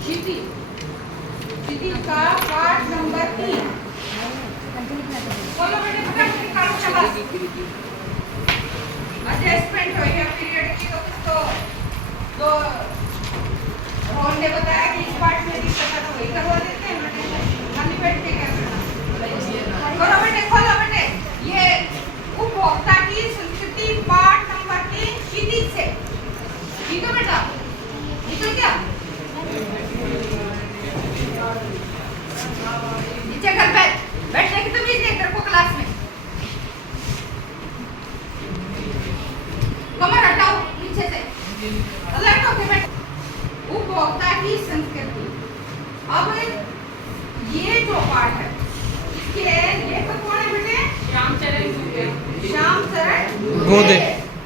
क्षितिज, क्षितिज का पाठ नंबर 3। बोलो बेटे फटाफट निकालो शाबाश। एडजस्टमेंट हो गया पीरियड की, तो कुछ तो रोहन ने बताया कि इस पाठ में दिक्कत है तो वही करवा देते हैं बेटे, खाली बैठ के क्या करना। खोलो बेटे, खोलो बेटे, ये उपभोक्ता की संस्कृति पाठ नंबर 3 क्षितिज से। ठीक है बेटा, निकल गया नीचे घर पे बैठने की तमीज नहीं तेरे को क्लास में। कमर हटाओ नीचे से, अलर्ट होके बैठ। उपभोक्ता की संस्कृति। अब ये जो पाठ है इसके लेखक कौन है बेटे? श्यामचरण गोदे।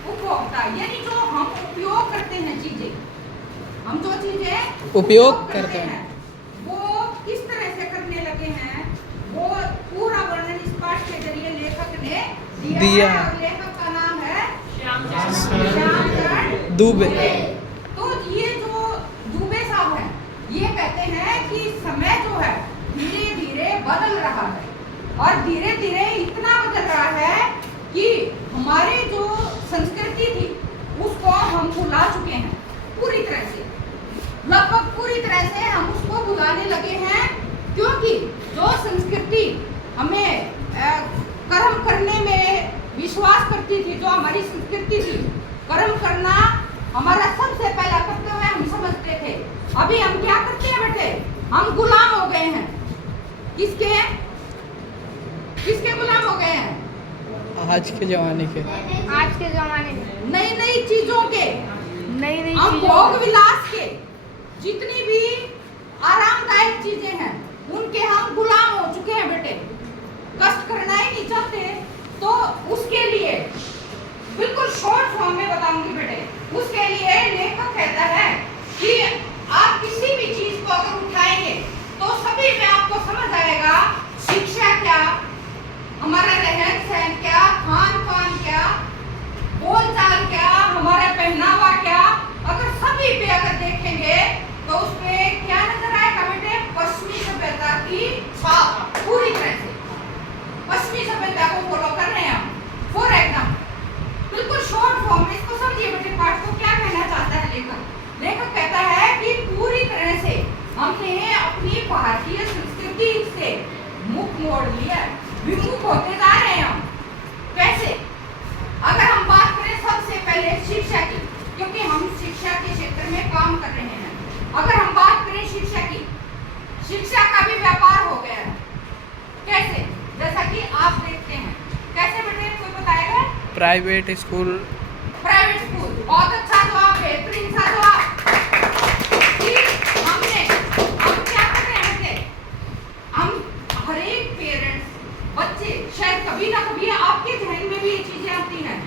उपभोक्ता यानी जो हम उपयोग करते हैं चीजें, हम जो चीजें उपयोग करते हैं वो किस तरह से करने लगे हैं, वो पूरा वर्णन इस पाठ के जरिए लेखक ने दिया है। और लेखक का नाम है श्यामचरण दुबे। तो ये जो दुबे साहब हैं, ये कहते हैं कि समय जो है धीरे धीरे बदल रहा है, और धीरे धीरे इतना बदल रहा है कि हमारी जो संस्कृति थी उसको हम भुला चुके हैं पूरी तरह से, लगभग पूरी तरह से हम उसको भुलाने लगे हैं। क्योंकि जो संस्कृति हमें कर्म करने में विश्वास करती थी, जो हमारी संस्कृति थी, कर्म करना हमारा सबसे पहला कर्तव्य हम समझते थे। अभी हम क्या करते हैं बेटे? हम गुलाम हो गए हैं। किसके? किसके गुलाम हो गए हैं? आज के जमाने के। आज के जमाने में नई नई चीजों के, नई हम भोग विलास के, जितनी भी आरामदायक चीजें हैं उनके हम गुलाम हो चुके हैं बेटे। कष्ट करना ही नहीं चाहते, तो उसके लिए बिल्कुल शॉर्ट फॉर्म में बताऊंगी बेटे। उसके लिए लेखक कहता है कि आप किसी भी चीज को अगर उठाएंगे तो सभी में आपको समझ आएगा शिक्षा क्या, हमारा रहन सहन क्या, खान पान क्या, बोलचाल क्या, हमारा पहनावा क्या, अगर सभी पे अगर देखेंगे तो उसमें क्या नजर आएगा बेटे? पश्चिमी सभ्यता की छाप पूरी तरह से पश्चिमी सभ्यता को फॉलो कर रहे हैं हम। फॉर एग्जाम्पल, बिल्कुल शॉर्ट फॉर्म में इसको समझिए बेटे, पाठ को क्या कहना चाहता है लेखक? लेखक कहता है कि पूरी तरह से हमने अपनी भारतीय संस्कृति से मुख मोड़ लिया, विमुख होते जा रहे हैं हम। कैसे? अगर हम बात करें सबसे पहले शिक्षा की, क्योंकि हम शिक्षा के क्षेत्र में काम कर रहे हैं। अगर हम बात करें शिक्षा की, शिक्षा का भी व्यापार हो गया है। कैसे? जैसा कि आप देखते हैं। कैसे बेटे, कोई बताएगा? Private school. प्राइवेट स्कूल, बहुत अच्छा जवाब, बेहतरीन सा जवाब। हम क्या कर रहे हैं बेटे? हम हर एक पेरेंट्स, बच्चे, शायद कभी ना कभी आपके ध्यान में भी ये चीजें आती हैं,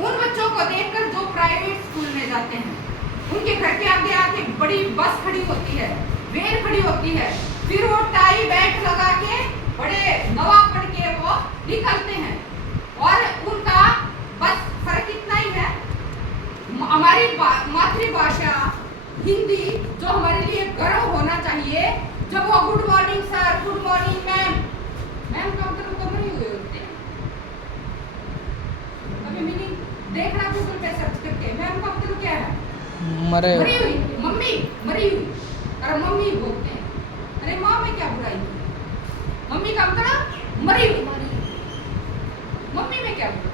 उन बच्चों को देखकर जो प्राइवेट स्कूल में जाते हैं, उनके घर के आगे आके बड़ी बस खड़ी होती है, वैन खड़ी होती है, फिर वो टाई बैग लगा के बड़े नवाब बन के वो निकलते हैं, और उनका बस फर्क इतना ही है, हमारी मातृभाषा हिंदी जो हमारे लिए गर्व होना चाहिए, जब वो good morning sir, good morning ma'am, ma'am का मतलब तो मरे हुए होते हैं। अभी मीनिंग देखना गूगल पे सर्च करके, मैम का मतलब क्या है? मरी हुई, मम्मी मरी हुई, और मम्मी बोलते हैं। अरे माँ में क्या बुराई? मम्मी का मतलब मरी हुई। मम्मी में क्या बुराई?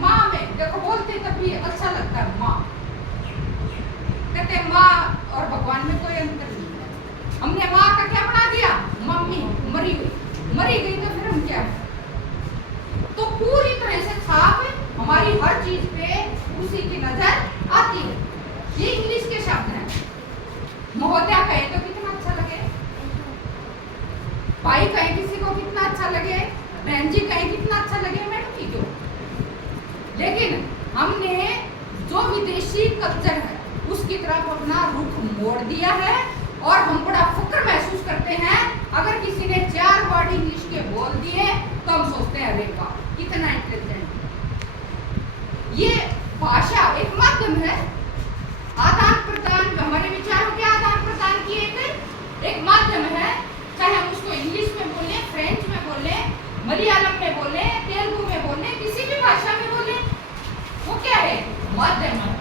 माँ में देखो बोलते तभी अच्छा लगता है। माँ कहते हैं, माँ और भगवान में कोई अंतर नहीं है। हमने माँ का क्या बना दिया? मम्मी मरी हुई, मरी गई तो फिर हम क्या? तो पूरी तरह से छाप हमारी हर चीज पे उसी की नजर आती है। ये इंग्लिश के शब्द हैं। महोदया कहे तो कितना अच्छा लगे, भाई कहे किसी को कितना अच्छा लगे, बहन जी कहे कितना अच्छा लगे, मैडम की क्यों? लेकिन हमने जो विदेशी कल्चर है उसकी तरफ अपना रुख मोड़ दिया है, और हम बड़ा फक्र महसूस करते हैं अगर किसी ने 4 वर्ड इंग्लिश के बोल दिए तो हम सोचते हैं अरे वाह कितना इंटेलिजेंट। ये भाषा एक माध्यम है आदान प्रदान, हमारे विचारों के आदान प्रदान माध्यम है, चाहे हम उसको इंग्लिश में बोले, फ्रेंच में बोले, मलयालम में बोले, तेलुगु में बोले, किसी भी भाषा में बोले, वो क्या है? माध्यम है।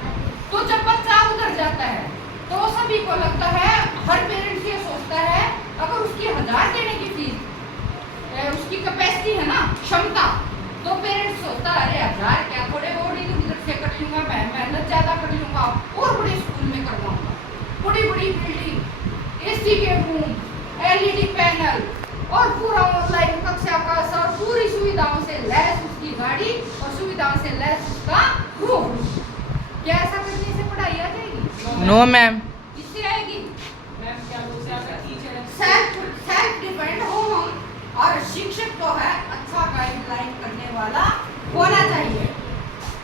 तो जब बच्चा उधर जाता है तो सभी को लगता है, हर पेरेंट्स ये सोचता है, अगर उसकी 1000 देने की फीस, उसकी कैपेसिटी है ना, क्षमता, तो पेरेंट्स सोचता है अरे 1000 क्या, थोड़े और इधर से कर लूंगा, मैं मेहनत ज्यादा कर लूंगा और बड़े स्कूल में करवाऊंगा, बड़ी बड़ी बिल्डिंग, एसी के रूम, एलईडी पैनल और पूरा ऑनलाइन कक्षा का और पूरी सुविधाओं से लैस उसकी गाड़ी और सुविधाओं से लैस उसका रूम। क्या ऐसा करने से पढ़ाई आ जाएगी? No ma'am. इससे आएगी? मैम क्या बोलते हैं आपका टीचर है? सेल्फ डिपेंड हो हम, और शिक्षक तो है अच्छा गाइडलाइन करने वाला होना चाहिए,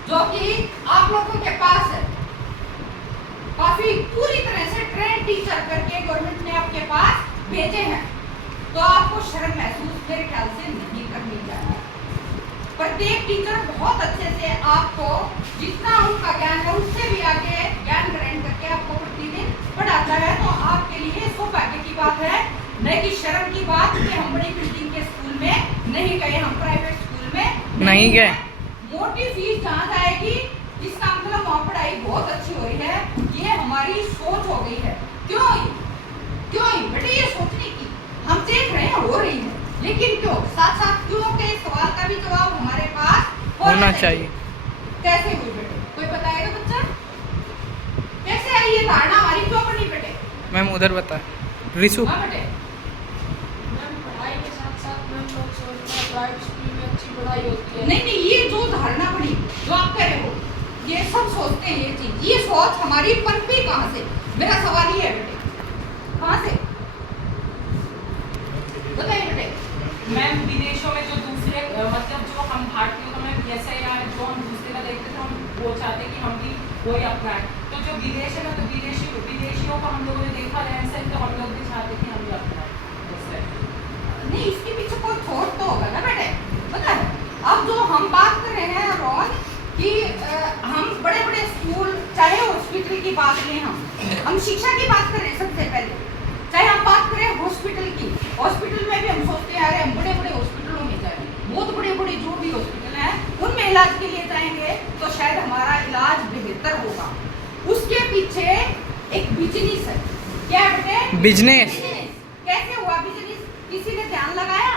जो कि आप लोगों के पास है। काफी पूरी तरह से ट्रेन टीचर करके गवर्नमेंट ने आपके पास भेजे हैं, तो आपको शर्म महसूस मेरे ख्याल से नहीं करनी चाहिए। प्रत्येक टीचर बहुत अच्छे से आपको जितना उनका ज्ञान है उससे भी आगे ज्ञान ग्रहण करके आपको प्रतिदिन पढ़ाता है, तो आपके लिए सौभाग्य की बात है, न कि शर्म की बात कि हम बड़ी बिल्डिंग के स्कूल में नहीं गए, हम प्राइवेट स्कूल में नहीं गए। मोटी फीस जहाँ जाएगी इसका मतलब वहाँ पढ़ाई बहुत अच्छी हो रही है, ये हमारी सोच हो गई है। क्यों बेटे ये सोचने की हम देख रहे हैं हो रही है, लेकिन क्यों, साथ साथ क्यों के सवाल का भी जवाब हमारे पास होना चाहिए। कैसे हुई बेटे, कोई बताएगा बच्चा? कैसे आई ये धारणा हमारी, क्यों बनी बेटे? मैम उधर बता रिशु। हाँ बेटे, मैम पढ़ाई के साथ साथ मैम लोग सोचते हैं प्राइवेट स्कूल में अच्छी पढ़ाई होती है। नहीं ये जो धारणा बनी, जो आप कह रहे हो, ये सब सोचते हैं ये चीज, ये सोच हमारी पनपी कहाँ से? मेरा सवाल ये है बेटे, कहाँ से बताइए बेटे? मैम विदेशों में जो दूसरे मतलब जो हम भारतीयों का मैम जैसे यहाँ जो हम दूसरे का देखते थे, हम वो चाहते कि हम भी वही अपनाएं। तो जो विदेश है ना, तो विदेशियों को हम लोगों ने देखा रहन सहन, तो हम लोग भी चाहते कि हम भी अपनाएं जैसे। नहीं इसके पीछे कोई थॉट तो होगा ना बेटे, पता है? अब जो हम बात कर रहे हैं रोहन कि हम बड़े बड़े स्कूल, चाहे हॉस्पिटल की बात लें, हम शिक्षा की बात कर रहे हैं सबसे पहले, चाहे हम बात करें हॉस्पिटल की, हॉस्पिटल में भी हम सोचते हैं अरे हम बड़े बड़े हॉस्पिटलों में जाएंगे, बहुत बड़े बड़े जो भी हॉस्पिटल हैं उनमें इलाज के लिए जाएंगे तो शायद हमारा इलाज बेहतर होगा। उसके पीछे एक बिजनेस है। क्या बेटे? बिजनेस। कैसे हुआ बिजनेस? किसी ने ध्यान लगाया?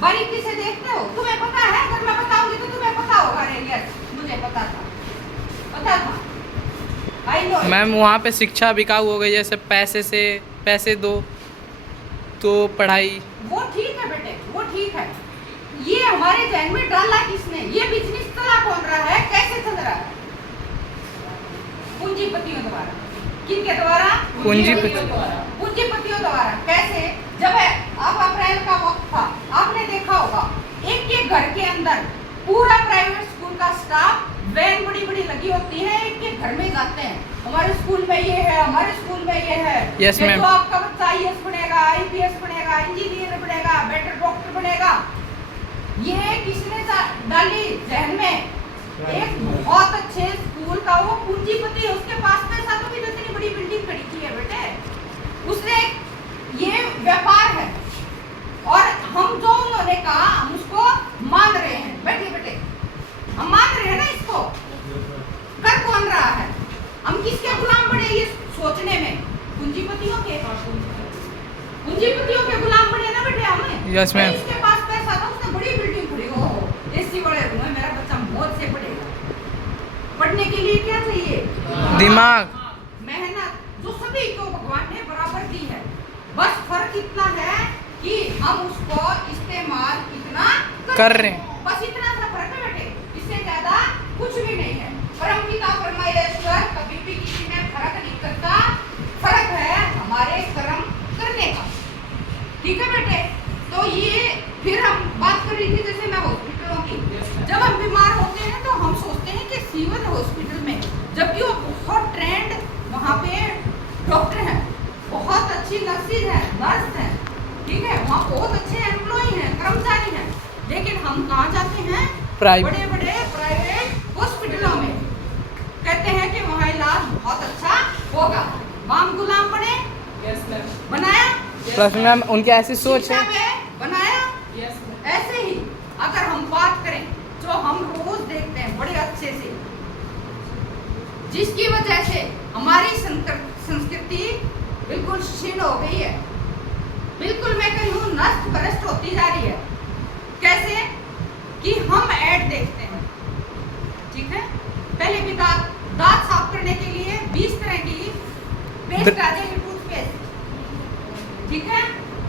बारीकी से देखते हो? तुम्हें पता है? अगर मैं बताऊंगी तो तुम्हें पता होगा। अरे यस मुझे पता था। I know. मैम वहाँ पे शिक्षा बिकाऊ हो गई, जैसे पैसे दो तो पढ़ाई। वो ठीक है बेटे, वो ठीक है। ये हमारे जहन में डाला किसने? ये बिजनेस चला कौन रहा है? कैसे चल रहा है? पूंजीपतियों द्वारा। किनके द्वारा? पूंजीपतियों द्वारा। कैसे? जब अब अप्रैल का वक्त था, आपने देखा होगा एक घर के अंदर पूरा प्राइवेट स्कूल का स्टाफ, वैन बड़ी बड़ी लगी होती है, एक घर में जाते हैं, हमारे स्कूल में ये है, हमारे स्कूल में ये है। Yes ma'am. तो आपका बच्चा आईएएस बनेगा, आईपीएस बनेगा, इंजीनियर बनेगा, बेटर डॉक्टर बनेगा। ये किसने डाली जहन में? एक बहुत अच्छे स्कूल का वो पूंजीपति, उसके पास पैसा तो भी इतनी बड़ी बिल्डिंग खड़ी की है बेटे, उसने ये व्यापार है, और हम जो उन्होंने कहा हम उसको मान रहे हैं। बेटे हम मान रहे हैं ना इसको। कर कौन रहा है? हम किसके गुलाम बने ये सोचने में? पूंजीपतियों के गुलाम बने ना बेटे हमें। Yes ma'am. इसके पास पैसा था, उसने बड़ी बिल्डिंग खड़ी, हो एसी वाले रूम में, मेरा बच्चा मौज से पढ़ेगा। पढ़ने के लिए क्या चाहिए? दिमाग, मेहनत, जो सभी को भगवान ने बराबर दी है। बस फर्क इतना है कि हम उसको इस्तेमाल कितना कर रहे हैं। बस इतना सा फर्क है बेटे, इससे ज्यादा कुछ भी नहीं है। परमपिता परमेश्वर कभी भी किसी में फर्क नहीं करता, फर्क है हमारे कर्म करने का। ठीक है बेटे? तो ये फिर हम बात कर रही थी जैसे मैं हॉस्पिटलों की। जब हम बीमार होते हैं तो हम सोचते हैं कि सिविल हॉस्पिटल में, जबकि वो बहुत ट्रेंड वहाँ पे डॉक्टर हैं, बहुत अच्छी नर्सिस हैं, नर्स हैं, ठीक है, वहाँ बहुत अच्छे एम्प्लॉय हैं, कर्मचारी हैं, लेकिन हम कहाँ जाते हैं? बड़े बड़े प्राइवेट हॉस्पिटलों में। कहते हैं कि वहाँ इलाज बहुत अच्छा होगा। हम गुलाम बने? Yes ma'am. बनाया प्लस मैम उनकी ऐसी सोच शिक्षा है। में बनाया यस ऐसे ही। अगर हम बात करें जो हम रोज देखते हैं बड़े अच्छे से, जिसकी वजह से हमारी संस्कृति बिल्कुल क्षीण हो गई है, बिल्कुल मैं कहूँ नष्ट भ्रष्ट होती जा रही है। कैसे कि हम ऐड देखते हैं, ठीक है, पहले भी दांत साफ करने के लिए 20 तरह की पेस्ट आ जाएगी, टूथपेस्ट, ठीक है,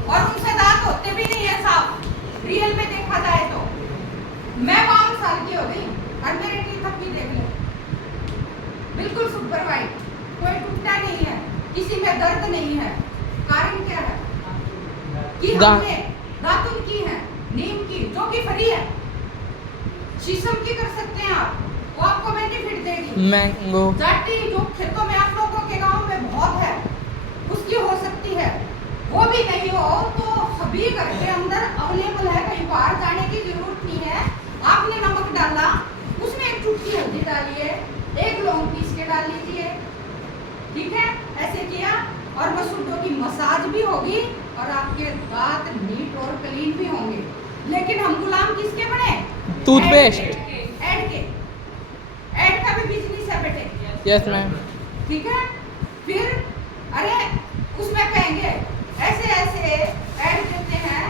और उनसे दांत होते भी नहीं है साफ रियल में देखा जाए तो। मैं 5 साल की हो गई और मेरे टीथ अब भी देख ले बिल्कुल सुपर वाइट, कोई टूटा नहीं है, किसी में दर्द नहीं है। कारण क्या है कि हमने दातुन की है, नीम की जो कि फ्री है, शीशम की कर सकते हैं आप, वो आपको बेनिफिट देगी। मैंगो जाटी जो खेतों में आप लोगों के गांव में बहुत है, उसकी हो सकती है, वो भी नहीं हो तो सभी घर के अंदर अवेलेबल है, कहीं बाहर जाने की जरूरत नहीं है। आपने नमक डाला, उसमें एक चुटकी हल्दी डालिए, एक लौंग पीस के डाल लीजिए, ठीक है, ऐसे किया और मसूड़ों की मसाज भी होगी और आपके दांत नीट और क्लीन भी होंगे। लेकिन हम गुलाम किसके बने? टूथपेस्ट। ऐड के, ऐड का भी बिजनेस है बेटे, यस मैम। ठीक है। फिर अरे उसमें कहेंगे ऐसे ऐसे ऐड देते हैं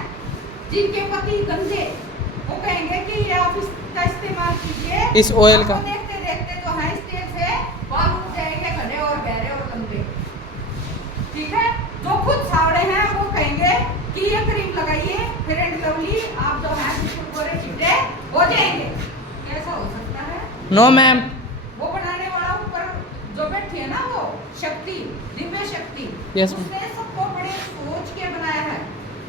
जिनके पति गंदे, वो कहेंगे कि ये आप इसका इस्तेमाल कीजिए, इस ऑयल का। आपको देखते देखते जो है स्टेज से बाल उठ जाएंगे खड़े और गहरे और लंबे, ठीक है। जो खुद सावड़े हैं वो कहेंगे कि ये क्रीम लगाइए, फेयर एंड लवली, आप जो है बिल्कुल गोरे चिट्टे हो जाएंगे। कैसा हो सकता है? No ma'am. वो बनाने वाला ऊपर जो बैठी है ना, वो शक्ति, दिव्य शक्ति, Yes, उसने सबको बड़े सोच के बनाया है।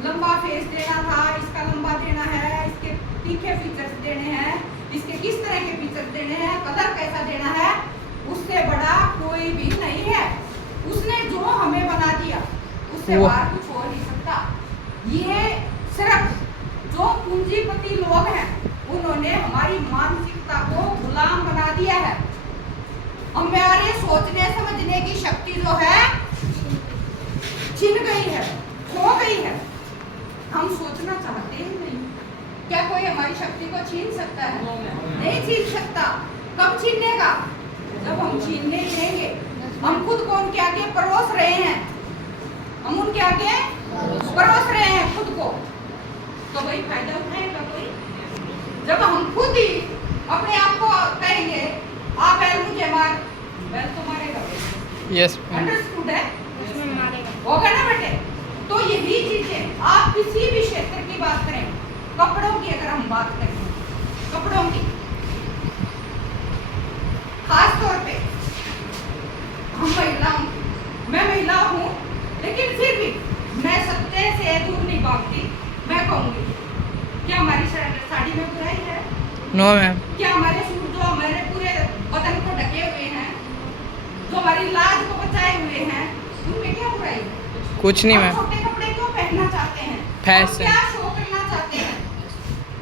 लंबा फेस देना था, इसका लंबा देना है, इसके तीखे फीचर्स देने हैं, इसके किस तरह के फीचर्स देने हैं, कलर कैसा देना है, उससे बड़ा कोई भी नहीं है। उसने जो हमें बना दिया उससे बाहर कुछ हो नहीं सकता। ये सिर्फ जो पूंजीपति लोग हैं उन्होंने हमारी मानसिकता को गुलाम बना दिया है। हमारे सोचने समझने की शक्ति जो है छिन गई है, खो गई है। हम सोचना चाहते ही नहीं। क्या कोई हमारी शक्ति को छीन सकता है? नहीं छीन सकता। कब छीनेगा? जब हम छीनने ही रहेंगे। हम खुद को उनके आगे परोस रहे हैं, हम उनके आगे परोस रहे हैं खुद को, तो वही फायदा उठाएगा कोई? जब हम खुद ही अपने आप को कहेंगे आप बैल मुझे मार, बैल तो मारेगा। यस अंडरस्टूड है? उसमें मारेगा। होगा ना बेटे? तो यही चीजें आप किसी भी क्षेत्र की बात करें, कपड़ों की अगर हम बात करें, कपड़ों की खास तौर पे हम महिलाओं, मैं महिला हूँ लेकिन फिर भी मैं सत्य से दूर नहीं भागती। मैं कहूँगी क्या हमारी साड़ी में बुराई है? No ma'am. क्या हमारे सूट जो हमारे पूरे बदन को ढके हुए हैं, जो हमारी लाज को बचाए हुए हैं, उनमें क्या बुराई है? कुछ नहीं हम मैम। छोटे कपड़े क्यों पहनना चाहते हैं? फैशन। हम क्या शो करना चाहते हैं?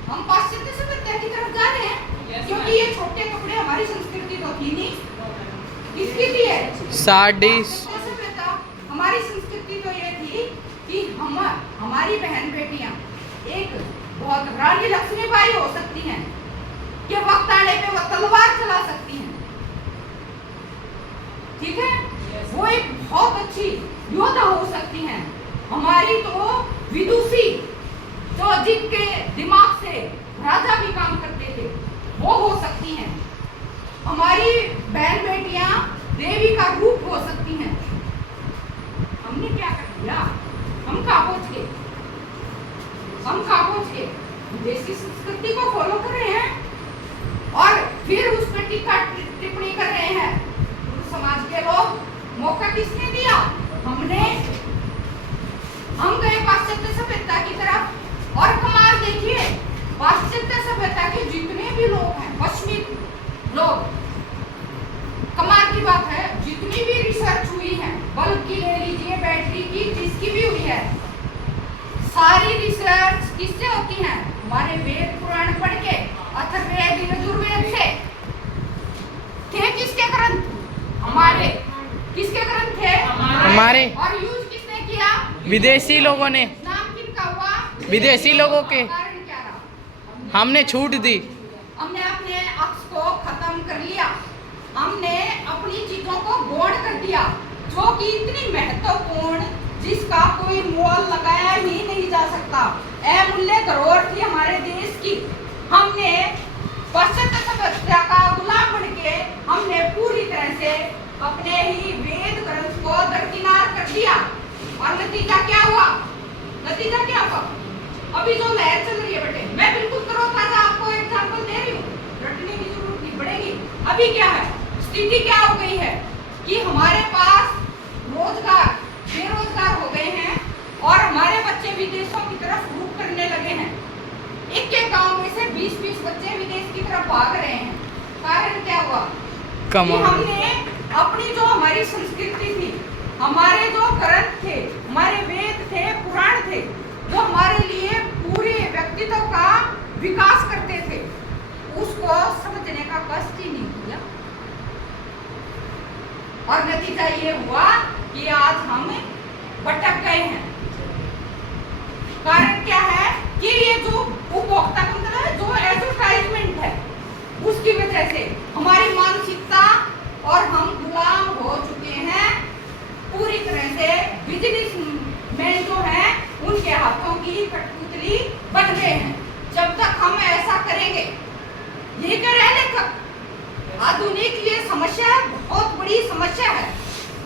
हम पाश्चात्य सभ्यता की तरफ जा रहे हैं क्योंकि ये छोटे कपड़े हमारी संस्कृति तो थी नहीं। किसकी थी है? साड़ी। पाश्चात्य सभ्यता हमारी संस्कृति तो ये थी कि हम हमारी बहन बेटियां एक बहुत रानी लक्ष्मीबाई हो सकती हैं कि वक्त आने पे वो तलवार चला सकती हैं, ठीक है, वो एक बहुत अच्छी योद्धा हो सकती हैं। हमारी तो विदुषी जो जिनके दिमाग से राजा भी काम करते थे वो हो सकती हैं। हमारी बहन बेटियां देवी का रूप हो सकती हैं। हमने क्या कर दिया? हम कहाँ पहुंच गए? हम कहाँ पहुंच गए? विदेशी संस्कृति को फॉलो कर रहे हैं और फिर उस पर टीका टिप्पणी कर रहे हैं। समाज के लोग, मौका किसने दिया? हमने। हम गए पाश्चात्य सभ्यता की तरफ और कमाल देखिए, पाश्चात्य सभ्यता के जितने भी लोग हैं, पश्चिमी लोग, कमाल की बात है, जितनी भी रिसर्च हुई है, बल्ब की ले लीजिए, बैटरी की, जिसकी भी हुई है, सारी रिसर्च किससे होती है? हमारे वेद पुराण पढ़ के, अथर्ववेद यजुर्वेद से। थे किसके ग्रंथ? हमारे। किसके ग्रंथ थे? हमारे। और यूज किसने किया? विदेशी लोगों ने, नाम किनका हुआ? विदेशी लोगों के। कारण क्या रहा? हमने छूट दी। हमने अपने अक्स को खत्म कर लिया, हमने अपनी चीजों को गौण कर दिया, जो कि इतनी महत्वपूर्ण, जिसका कोई मोल लगाया ही नहीं जा सकता, अमूल्य धरोहर थी हमारे देश की। हमने पाश्चात्य सभ्यता का गुलाम बन के हमने पूरी तरह से अपने ही वेद ग्रंथ को दरकिनार कर दिया। और नतीजा क्या हुआ? नतीजा क्या हुआ? अभी जो लहर चल रही है बेटे, मैं बिल्कुल तरोताजा आपको एग्जांपल दे रही हूँ, रटने की जरूरत नहीं पड़ेगी। अभी क्या है, स्थिति क्या हो गई है कि हमारे पास रोजगार, बेरोजगार हो गए हैं और हमारे बच्चे विदेशों की तरफ रुख करने लगे हैं। एक एक गांव में से 20-20 बच्चे विदेश की तरफ भाग रहे हैं। कारण क्या हुआ? कि हमने अपनी जो हमारी संस्कृति थी, हमारे जो ग्रंथ थे, हमारे वेद थे, पुराण थे, जो हमारे लिए पूरे व्यक्तित्व का विकास करते थे, उसको समझने का कष्ट ही नहीं किया। और नतीजा ये हुआ कि आज हम भटक गए हैं। कारण क्या है कि ये जो उपभोक्ता तंत्र है, जो एडवर्टाइजमेंट है, उसकी वजह से हमारी मानसिकता और हम गुलाम हो चुके हैं पूरी तरह से। बिजनेसमैन जो हैं, उनके हाथों की कठपुतली बन गए हैं। जब तक हम ऐसा करेंगे, ये कह रहे लेखक, आधुनिक ये समस्या बहुत बड़ी समस्या है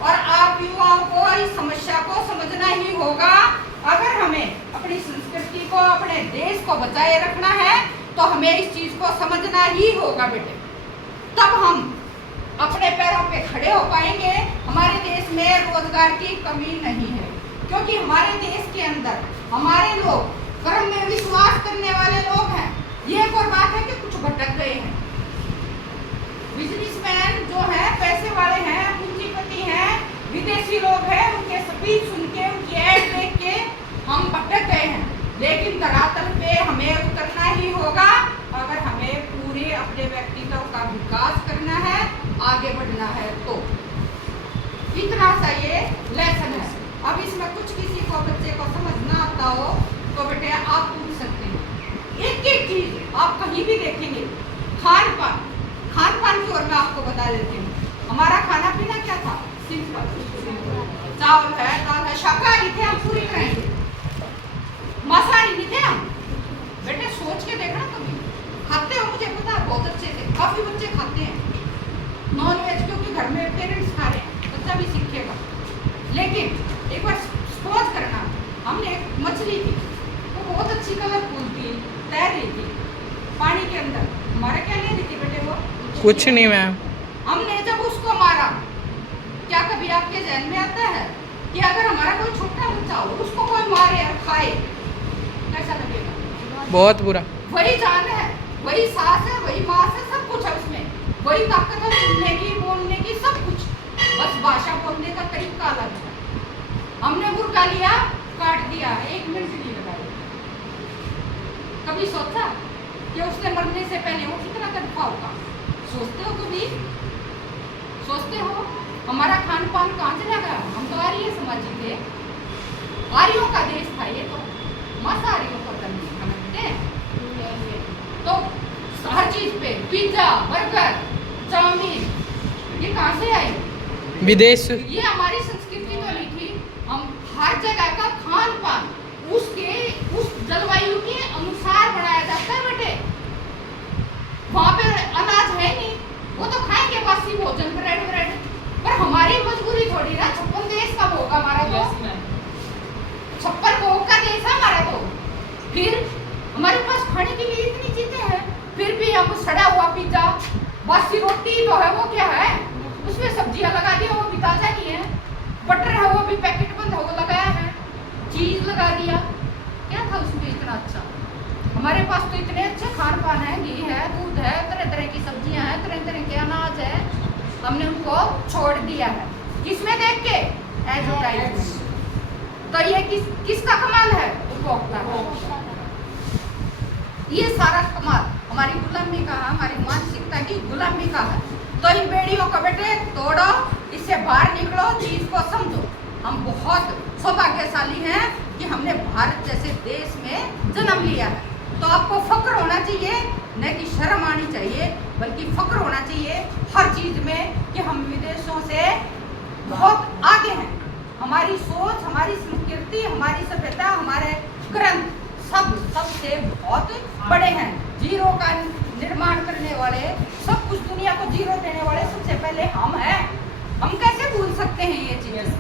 और आप युवाओं को इस समस्या को समझना ही होगा। अगर हमें अपनी संस्कृति को, अपने देश को बचाए रखना है, तो हमें इस चीज को समझना ही होगा बेटे। तब हम अपने पैरों पे खड़े हो पाएंगे। हमारे देश में रोजगार की कमी नहीं है, क्योंकि हमारे देश के अंदर हमारे लोग कर्म में विश्वास करने वाले लोग हैं। ये एक और बात है कि कुछ भटक गए हैं। बिजनेसमैन जो है, पैसे वाले हैं, पूंजीपति हैं, विदेशी लोग हैं, उनके स्पीच सुन के, उनकी ऐड देख के हम भटक गए हैं। लेकिन धरातल पे हमें उतरना ही होगा अगर हमें पूरे अपने व्यक्तित्व का विकास करना है, आगे बढ़ना है। तो इतना सा ये लेसन है। अब इसमें कुछ किसी को, बच्चे को समझ ना आता हो तो बेटे आप पूछ सकते हैं। एक एक चीज आप कहीं भी देखेंगे, खान पान की ओर मैं आपको बता देती हूँ। हमारा खाना पीना क्या था? सिंपल, चावल है, दाल है, शाकाहारी थे हम पूरी तरह से, मांसाहारी नहीं थे हम। बेटे सोच के देखना, कभी खाते हो, मुझे पता है बहुत अच्छे से, काफी बच्चे खाते हैं नॉन वेज, क्योंकि घर में पेरेंट्स खा रहे हैं, बच्चा भी सीखेगा। लेकिन एक बार सपोज करना, हमने एक मछली थी, वो बहुत अच्छी कलरफुल थी, तैर रही थी पानी के अंदर, हमारा क्या ले रही थी बेटे? वो कुछ नहीं मैम। हमने जब उसको मारा, क्या कभी आपके जहन में आता है कि अगर हमारा कोई छोटा बच्चा हो, उसको कोई मारे और खाए, कैसा लगेगा? बहुत बुरा। वही जान है, वही सांस है, वही मांस है, सब कुछ है उसमें, वही ताकत है सुनने की, बोलने की, सब कुछ, बस भाषा बोलने का तरीका अलग है। हमने मुर्गा लिया, काट दिया, 1 मिनट नहीं लगाया। कभी सोचा कि उसने मरने से पहले वो कितना तड़पा होगा? सोचते हो कभी? सोचते हो? हमारा खान पान कहाँ चला गया? हम तो आर्य समाजी थे, आर्यों का देश था ये, तो मांसाहारियों को करने समझते हैं। तो हर चीज पे पिज्जा, बर्गर, चाउमीन, ये कहाँ से आई? विदेश। ये हमारी संस्कृति तो नहीं थी। हम हर जगह का खान पान उसके उस जलवायु के अनुसार बनाया जाता है बेटे। वहाँ पे अनाज है नहीं, वो तो खाएंगे बासी भोजन, ब्रेड। पर हमारी मजबूरी थोड़ी ना, 56 देश का भोग हमारा, तो 56 भोग का देश है हमारा। तो फिर हमारे पास खाने के लिए इतनी चीजें हैं, फिर भी हम सड़ा हुआ पिज्जा, बासी रोटी तो है, वो क्या है, उसमें सब्जियां लगा दी, वो भी ताजा नहीं है, बटर है वो भी पैकेट बंद है, वो लगाया है, चीज लगा दिया, क्या था उसमें इतना अच्छा? हमारे पास तो इतने अच्छे खान पान है, घी है, दूध है, तरह तरह की सब्जियां हैं, तरह तरह के अनाज है, हमने उनको छोड़ दिया है। किसमें देख के? एडवर्टाइजमेंट। तो ये किसका कमाल है? उपभोक्ता का। ये सारा कमाल हमारी गुलामी का है, हमारी मानसिकता की गुलामी का है। तो इन बेड़ियों को बेटे तोड़ो, इससे बाहर निकलो, चीज को समझो। हम बहुत सौभाग्यशाली हैं कि हमने भारत जैसे देश में जन्म लिया है। तो आपको फक्र होना चाहिए, न कि शर्म आनी चाहिए, बल्कि फक्र होना चाहिए हर चीज में कि हम विदेशों से बहुत आगे हैं। हमारी सोच, हमारी संस्कृति, हमारी सभ्यता, हमारे ग्रंथ सबसे बहुत बड़े हैं। जीरो का निर्माण करने वाले, सब कुछ दुनिया को जीरो देने वाले सबसे पहले हम हैं। हम कैसे भूल सकते हैं ये चीज़?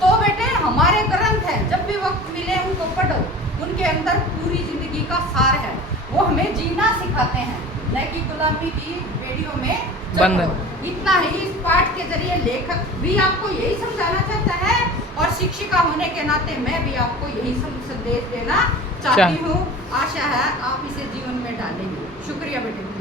तो बेटे हमारे ग्रंथ हैं, जब भी वक्त मिले उनको पढ़ो, उनके अंदर पूरी जिंदगी का सार है। वो हमें जीना सिखाते हैं, न कि गुलामी की बेड़ियों में बंधन। इतना ही इस पाठ के जरिए लेखक भी आपको यही समझाना चाहता है, और शिक्षिका होने के नाते मैं भी आपको यही संदेश देना चाहती हूँ। आशा है आप इसे जीवन में डालेंगे। शुक्रिया बेटे।